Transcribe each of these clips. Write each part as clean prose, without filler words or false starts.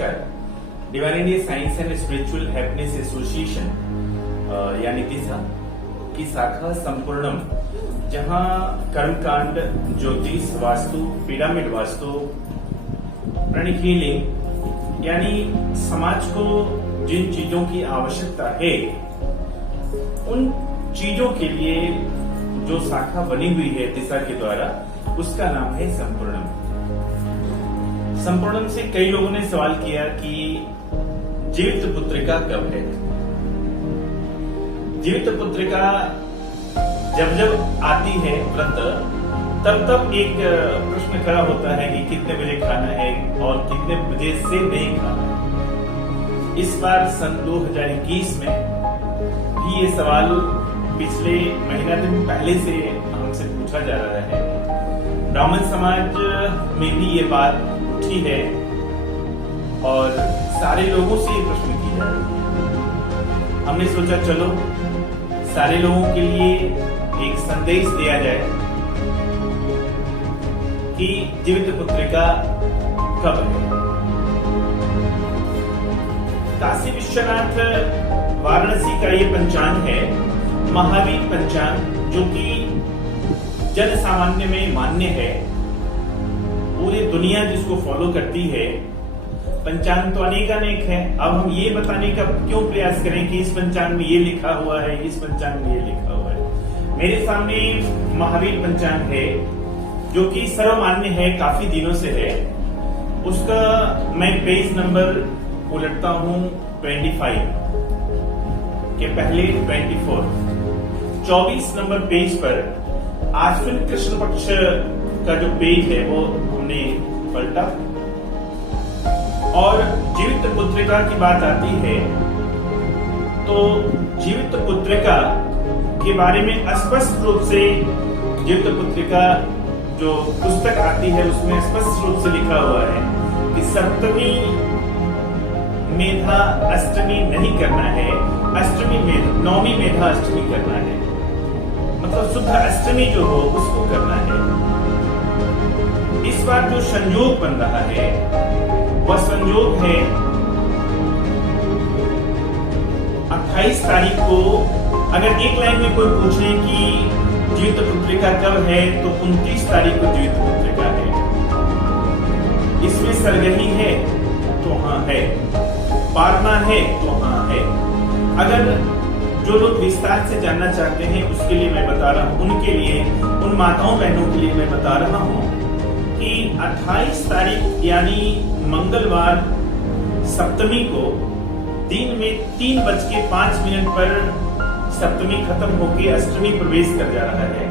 नमस्कार। Divine India science and spiritual happiness association यानी दिशा की शाखा संपूर्णम, जहां कर्मकांड, ज्योतिष, vastu, pyramid vastu, pranic healing यानी समाज को जिन चीजों की आवश्यकता है उन चीजों के लिए जो शाखा बनी हुई है दिशा के द्वारा, उसका नाम है संपूर्णम। संपूर्णम से कई लोगों ने सवाल किया कि जीवित पुत्रिका कब है। जीवित पुत्रिका जब जब आती है व्रत, तब तब एक प्रश्न खड़ा होता है कि कितने बजे खाना है और कितने बजे से नहीं खाना। इस बार सन 2021 में भी ये सवाल पिछले महीना दिन पहले से हमसे पूछा जा रहा है। ब्राह्मण समाज में भी ये बात उठी है और सारे लोगों से ये प्रश्न की जा रही है। हमने सोचा चलो सारे लोगों के लिए एक संदेश दिया जाए कि जीवित पुत्रिका कब है। काशी विश्वनाथ वाराणसी का ये पंचांग है, महावीर पंचांग, जो कि जन सामान्य में मान्य है। पूरी दुनिया जिसको फॉलो करती है। पंचांग तो अनेक है। अब हम ये बताने का क्यों प्रयास करें कि इस पंचांग में ये लिखा हुआ है, इस पंचांग में ये लिखा हुआ है। मेरे सामने महावीर पंचांग है जो कि सर्वमान्य है, काफी दिनों से है। उसका मैं पेज नंबर उलटता हूं 25 के पहले 24 नंबर पेज पर आश्विन कृष्ण पक्ष का जो पेज है वो हमने पलटा और जीवित पुत्रिका की बात आती है। तो जीवित पुत्रिका के बारे में स्पष्ट रूप से जीवित पुत्रिका जो पुस्तक आती है उसमें स्पष्ट रूप से लिखा हुआ है कि सप्तमी मेधा अष्टमी नहीं करना है, अष्टमी मेधा, नौमी मेधा अष्टमी करना है, मतलब शुद्ध अष्टमी जो हो उसको करना है। इस बार जो संयोग बन रहा है वह संयोग है 28 तारीख को। अगर एक लाइन में कोई पूछे कि जीवित पुत्रिका कब है तो 29 तारीख को जीवित पुत्रिका है। इसमें सरगही है तो हाँ है, पारना है तो हाँ है। अगर जो लोग विस्तार से जानना चाहते हैं उसके लिए मैं बता रहा हूं, उनके लिए, उन माताओं बहनों के लिए मैं बता रहा हूं कि 28 तारीख यानी मंगलवार सप्तमी को दिन में 3:05 पर सप्तमी खत्म होकर अष्टमी प्रवेश कर जा रहा है।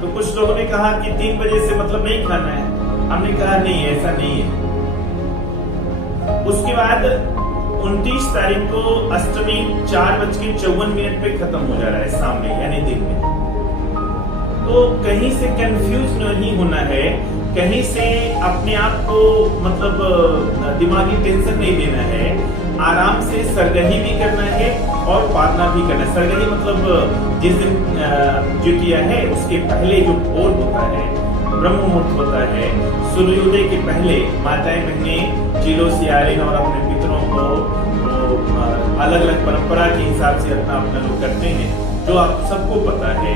तो कुछ लोगों ने कहा कि 3 बजे से मतलब नहीं खाना है। हमने कहा नहीं, ऐसा नहीं है। उसके बाद 29 तारीख को अष्टमी 4:54 पे खत्म हो जा रहा है शाम में यानी दिन में। तो कहीं से कंफ्यूज नहीं होना है, कहीं से अपने आप को मतलब दिमागी टेंशन नहीं देना है। आराम से सरगही भी करना है और पारना भी करना है। सरगही मतलब जिस दिन द्वितीया है उसके पहले जो भोर होता है, ब्रह्म मुहूर्त होता है, सूर्योदय के पहले माताएं बहनें चीलो सियारिन और अपने पितरों को अलग अलग परंपरा के हिसाब से अपना लोग करते हैं, जो आप सबको पता है।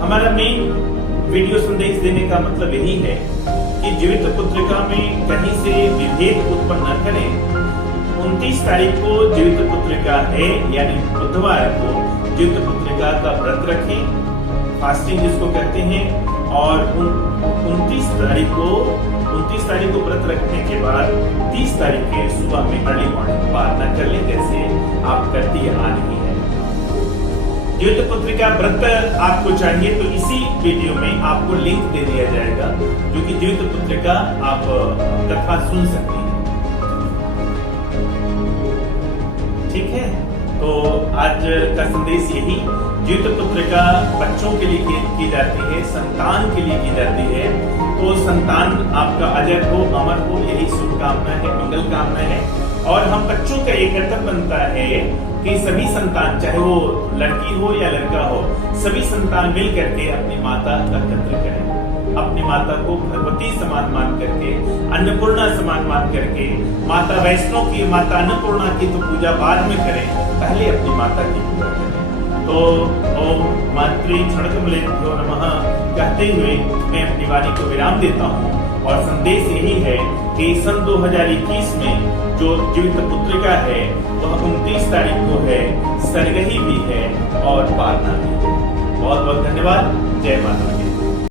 हमारा मेन वीडियो संदेश देने का मतलब यही है कि जीवित पुत्रिका में कहीं से विभेद उत्पन्न न करें। 29 तारीख को जीवित पुत्रिका है यानी बुधवार को जीवित पुत्रिका का व्रत रखें, फास्टिंग जिसको कहते हैं। और 29 तारीख को व्रत रखने के बाद 30 तारीख के सुबह में अर्ली मॉर्निंग पारना कर ले, जैसे आप करती आ रही है। जीवित पुत्रिका व्रत आपको चाहिए तो इसी वीडियो में आपको लिंक दे दिया जाएगा, जो कि जीवित पुत्रिका आप कथा सुन सकती हैं। ठीक है, तो आज का संदेश यही। जीवित पुत्रिका बच्चों के लिए की जाती है, संतान के लिए की जाती है। तो संतान आपका अजर हो, अमर हो, यही शुभकामना है, मंगल कामना है। और हम बच्चों का एक कर्तव्य बनता है कि सभी संतान, चाहे वो लड़की हो या लड़का हो, सभी संतान मिल करके अपनी माता का कत्ल करें। अपनी माता को भगवती समान मान करके, अन्नपूर्णा समान मान करके, माता वैष्णो की, माता अन्नपूर्णा की तो पूजा बाद में करें, पहले अपनी माता की पूजा करें। तो ओम मातृ क्षणकमलेभ्यो नमः कहते हुए मैं अपनी वाणी को विराम देता हूँ। और संदेश यही है कि सन 2021 में जो जीवित पुत्रिका है वह 29 तारीख को है, सरगही भी है और पालना भी है। बहुत बहुत धन्यवाद। जय माता दी।